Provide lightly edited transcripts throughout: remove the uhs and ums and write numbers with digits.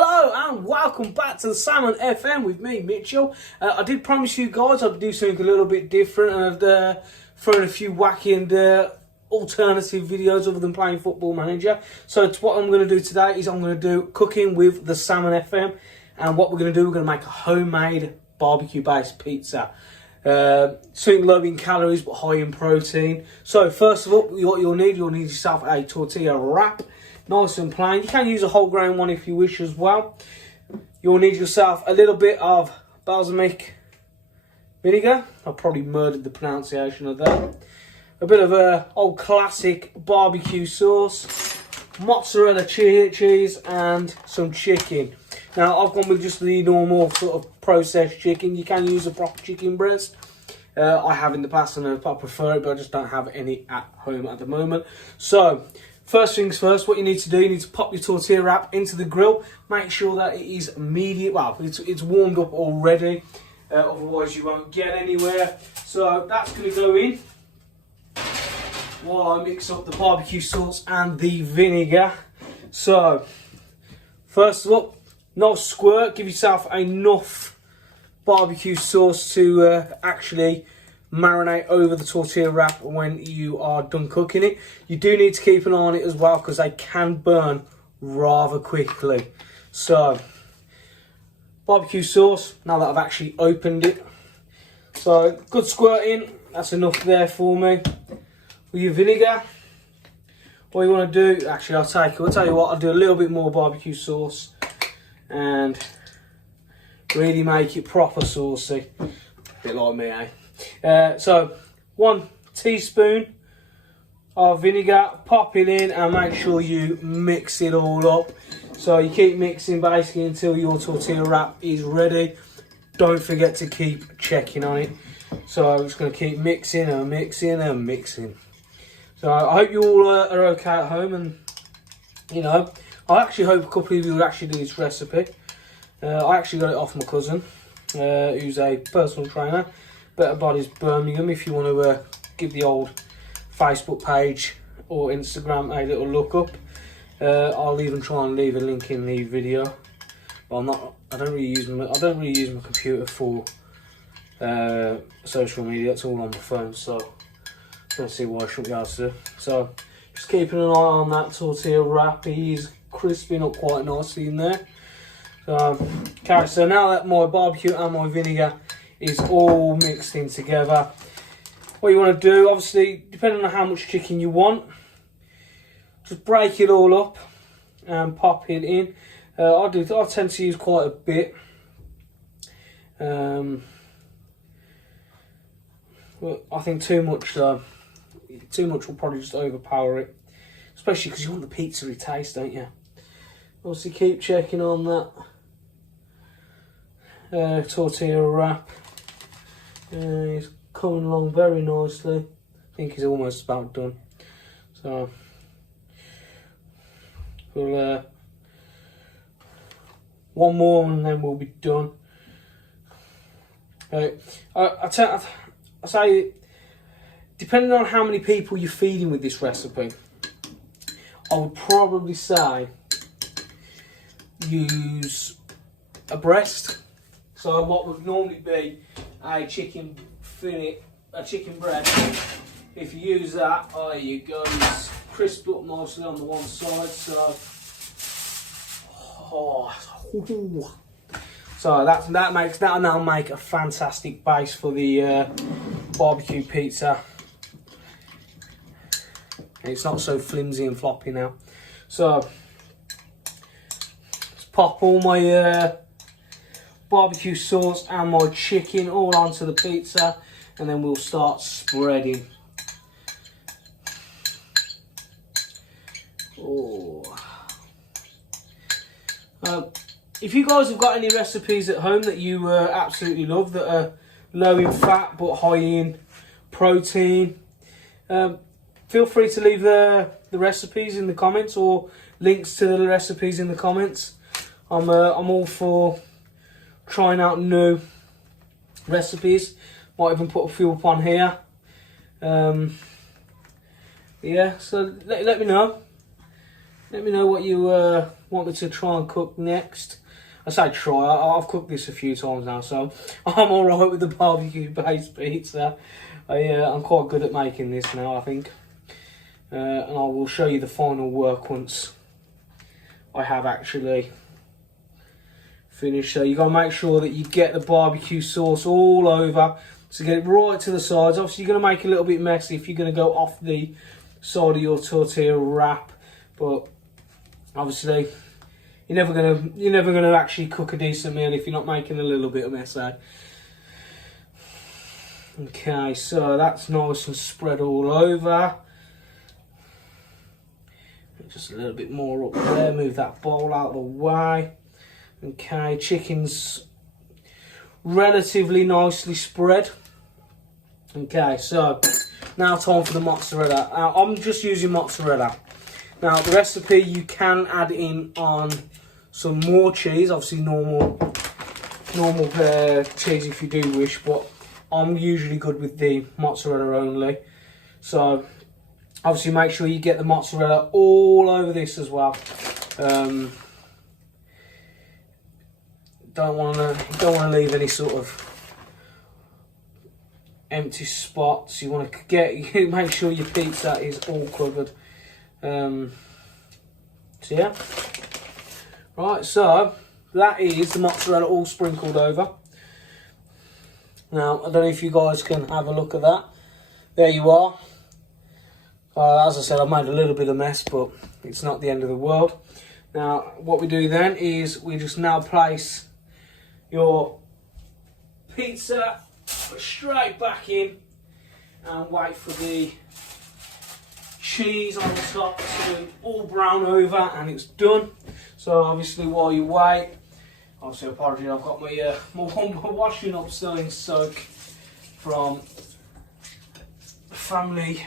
Hello and welcome back to the Salmon FM with me, Mitchell. I did promise you guys I'd do something a little bit different, and I'd throw in a few wacky and alternative videos other than playing Football Manager. So what I'm going to do today is I'm going to do cooking with the Salmon FM, and what we're going to do, we're going to make a homemade barbecue-based pizza. Something low in calories but high in protein. So first of all, what you'll need yourself a tortilla wrap. Nice and plain. You can use a whole grain one if you wish as well. You'll need yourself a little bit of balsamic vinegar. I probably murdered the pronunciation of that. A bit of a old classic barbecue sauce, mozzarella cheese, and some chicken. Now I've gone with just the normal sort of processed chicken. You can use a proper chicken breast. I have in the past and I prefer it, but I just don't have any at home at the moment. So first things first, what you need to do, you need to pop your tortilla wrap into the grill. Make sure that it is medium, well, it's warmed up already, otherwise you won't get anywhere. So that's going to go in while I mix up the barbecue sauce and the vinegar. So first of all, nice squirt, give yourself enough barbecue sauce to actually marinate over the tortilla wrap when you are done cooking it. You do need to keep an eye on it as well because they can burn rather quickly. So barbecue sauce, now that I've actually opened it, so good squirt in, that's enough there for me. With your vinegar, what you want to do, actually I'll tell you what, I'll do a little bit more barbecue sauce and really make it proper saucy. A bit like me, eh? So 1 teaspoon of vinegar, pop it in and make sure you mix it all up. So you keep mixing basically until your tortilla wrap is ready. Don't forget to keep checking on it. So I'm just going to keep mixing and mixing and mixing. So I hope you all are okay at home, and you know, I actually hope a couple of you will actually do this recipe. I actually got it off my cousin, who's a personal trainer, Better Bodies Birmingham. If you want to give the old Facebook page or Instagram a little look up, I'll even try and leave a link in the video. But I don't really use my computer for social media. It's all on my phone, so I don't see why I shouldn't be able to. So just keeping an eye on that tortilla wrap. He's crisping up quite nicely in there. Okay, so now that my barbecue and my vinegar is all mixed in together, what you want to do, obviously, depending on how much chicken you want, just break it all up and pop it in. I tend to use quite a bit. Well, I think too much will probably just overpower it, especially because you want the pizza-y taste, don't you? Obviously, keep checking on that tortilla wrap. It's coming along very nicely. I think he's almost about done. So we'll one more and then we'll be done. I say, depending on how many people you're feeding with this recipe, I would probably say use a breast. So what would normally be a chicken fillet, a chicken breast, if you use that, there you go, it's crisped up nicely on the one side. So that'll make a fantastic base for the barbecue pizza. It's not so flimsy and floppy now. So let's pop all my barbecue sauce and my chicken all onto the pizza, and then we'll start spreading. If you guys have got any recipes at home that you absolutely love, that are low in fat but high in protein, feel free to leave the recipes in the comments, or links to the recipes in the comments. I'm all for trying out new recipes. Might even put a few up on here. Yeah, so let me know. Let me know what you want me to try and cook next. I say try, I've cooked this a few times now, so I'm alright with the barbecue based pizza. I'm quite good at making this now, I think. And I will show you the final work once I have actually finished. So you got to make sure that you get the barbecue sauce all over, so get it right to the sides. Obviously you're going to make it a little bit messy if you're going to go off the side of your tortilla wrap, but obviously you're never gonna actually cook a decent meal if you're not making a little bit of mess, eh? Okay, so that's nice and spread all over. Just a little bit more up there. Move that bowl out of the way. Okay, chicken's relatively nicely spread. Okay, so now time for the mozzarella. I'm just using mozzarella. Now the recipe, you can add in on some more cheese, obviously normal cheese if you do wish, but I'm usually good with the mozzarella only. So obviously make sure you get the mozzarella all over this as well. Don't want to leave any sort of empty spots. You want to make sure your pizza is all covered. So yeah, right, so that is the mozzarella all sprinkled over. Now I don't know if you guys can have a look at that. There you are. As I said, I've made a little bit of mess, but it's not the end of the world. Now what we do then is we just now place your pizza straight back in and wait for the cheese on the top to all brown over, and it's done. So obviously while you wait, obviously apologies, I've got my washing up still in soak from family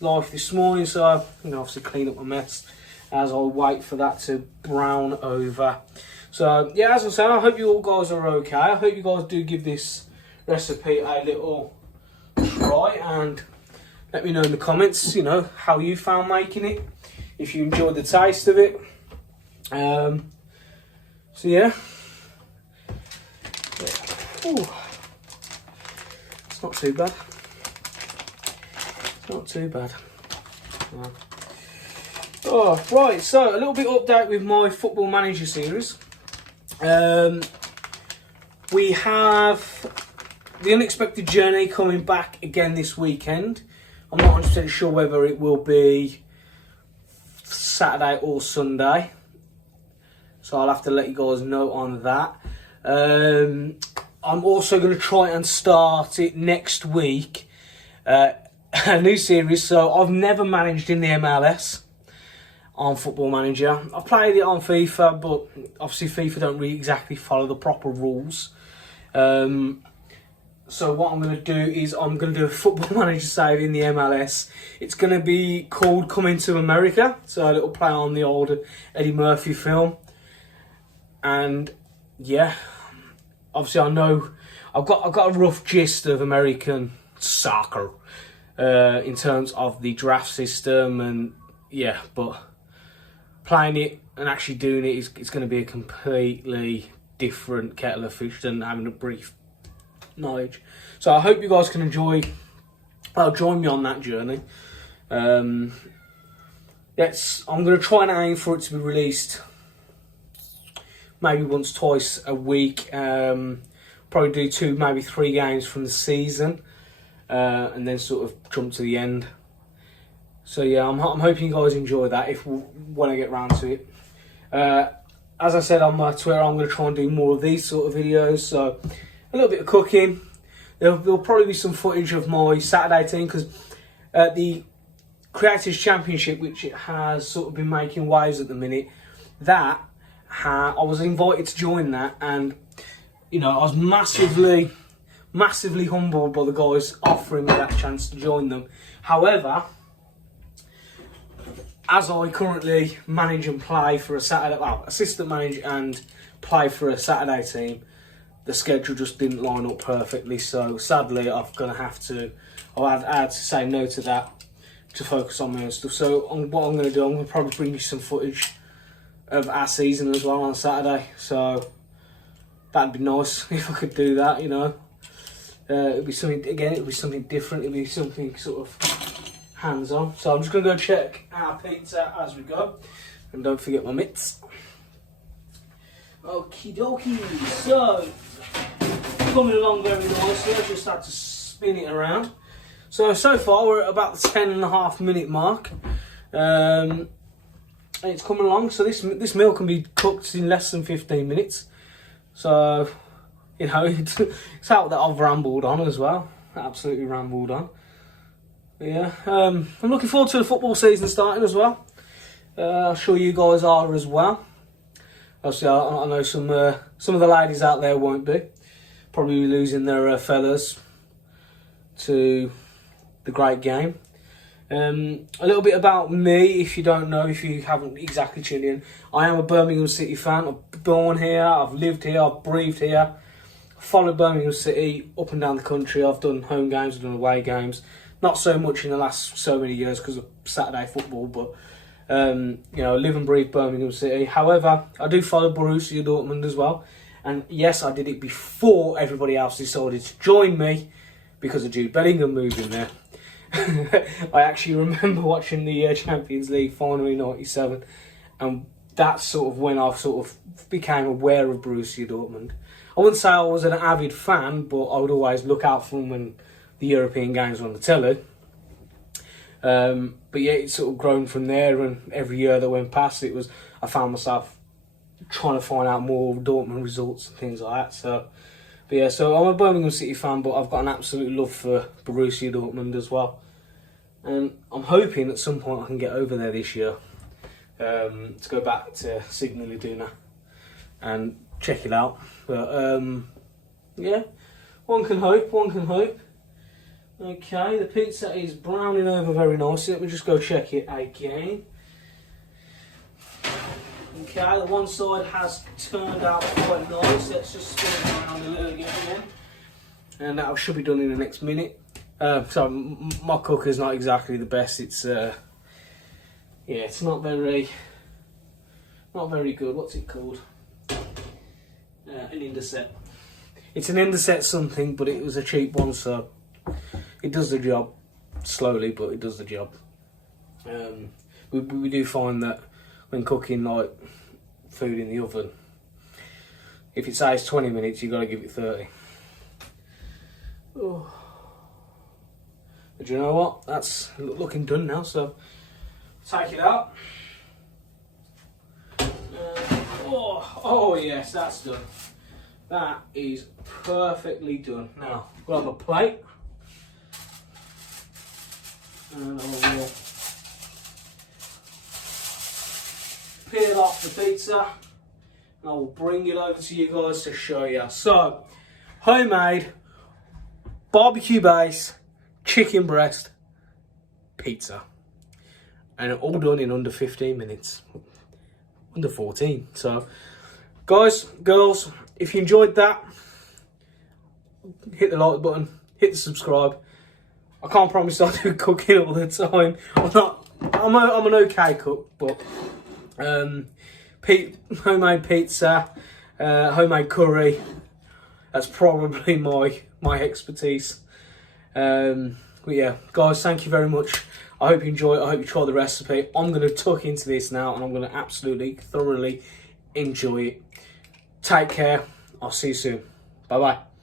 life this morning, so I'm going to obviously clean up my mess as I wait for that to brown over. So yeah, as I said, I hope you all guys are okay. I hope you guys do give this recipe a little try, and let me know in the comments, you know, how you found making it, if you enjoyed the taste of it. So yeah. Ooh. It's not too bad. It's not too bad. No. Oh, right, so a little bit update with my Football Manager series. We have the Unexpected Journey coming back again this weekend. I'm not 100% sure whether it will be Saturday or Sunday, so I'll have to let you guys know on that. I'm also going to try and start it next week, a new series. So I've never managed in the MLS on Football Manager. I've played it on FIFA, but obviously FIFA don't really exactly follow the proper rules. So what I'm going to do is I'm going to do a Football Manager save in the MLS. It's going to be called Coming to America, so a little play on the old Eddie Murphy film. And yeah, obviously I know I've got a rough gist of American soccer in terms of the draft system, and yeah, but playing it and actually doing it is going to be a completely different kettle of fish than having a brief knowledge. So I hope you guys can join me on that journey. I'm going to try and aim for it to be released maybe once, twice a week. Probably do 2, maybe 3 games from the season, and then sort of jump to the end. So yeah, I'm hoping you guys enjoy that when I get round to it. As I said on my Twitter, I'm going to try and do more of these sort of videos. So a little bit of cooking. There'll probably be some footage of my Saturday team, because the Creators Championship, which it has sort of been making waves at the minute, I was invited to join that, and you know, I was massively humbled by the guys offering me that chance to join them. However, as I currently manage and play for a Saturday, assistant manage and play for a Saturday team, the schedule just didn't line up perfectly. So sadly, I had to say no to that. to focus on my own stuff. So what I'm going to do, I'm going to probably bring you some footage of our season as well on Saturday. So that'd be nice if I could do that, you know. It'd be something, again, it'd be something different. It'd be something sort of hands-on. So I'm just going to go check our pizza as we go. And don't forget my mitts. Okie dokie. So, coming along very nicely. I just had to spin it around. So far we're at about the 10.5 minute mark. And it's coming along. So this meal can be cooked in less than 15 minutes. So, you know, it's out that I've rambled on as well. Absolutely rambled on. But yeah, I'm looking forward to the football season starting as well. I'm sure you guys are as well. Obviously, I know some of the ladies out there won't be. Probably losing their fellas to the great game. A little bit about me, if you don't know, if you haven't exactly tuned in. I am a Birmingham City fan. I'm born here, I've lived here, I've breathed here. Followed Birmingham City up and down the country. I've done home games, I've done away games. Not so much in the last so many years because of Saturday football, but you know, live and breathe Birmingham City. However, I do follow Borussia Dortmund as well. And yes, I did it before everybody else decided to join me because of Jude Bellingham moving there. I actually remember watching the Champions League final in '97, and that's sort of when I sort of became aware of Borussia Dortmund. I wouldn't say I was an avid fan, but I would always look out for them when the European games were on the telly. But yeah, it's sort of grown from there, and every year that went past, I found myself trying to find out more Dortmund results and things like that. So, but yeah, so I'm a Birmingham City fan, but I've got an absolute love for Borussia Dortmund as well. And I'm hoping at some point I can get over there this year to go back to Signal Iduna and check it out. But yeah, one can hope, one can hope. Okay, the pizza is browning over very nicely. Let me just go check it again. Okay, the one side has turned out quite nice. Let's just spin it around a little again. And that should be done in the next minute. So my cooker's not exactly the best. It's yeah, it's not very good. What's it called? An Indeset. It's an Indeset something, but it was a cheap one, so it does the job slowly, but it does the job. We do find that when cooking like food in the oven, if it says 20 minutes, you've got to give it 30. Oh. But you know what? That's looking done now, so take it out. Oh yes, that's done. That is perfectly done. Now, grab a plate. And I will peel off the pizza. And I will bring it over to you guys to show you. So, homemade, barbecue base, chicken breast, pizza. And all done in under 15 minutes. Under 14. So, guys, girls, if you enjoyed that, hit the like button, hit the subscribe. I can't promise I'll do cooking all the time. I'm an okay cook, but homemade pizza, homemade curry, that's probably my expertise. But yeah, guys, thank you very much. I hope you enjoy it. I hope you try the recipe. I'm going to tuck into this now, and I'm going to absolutely, thoroughly enjoy it. Take care. I'll see you soon. Bye-bye.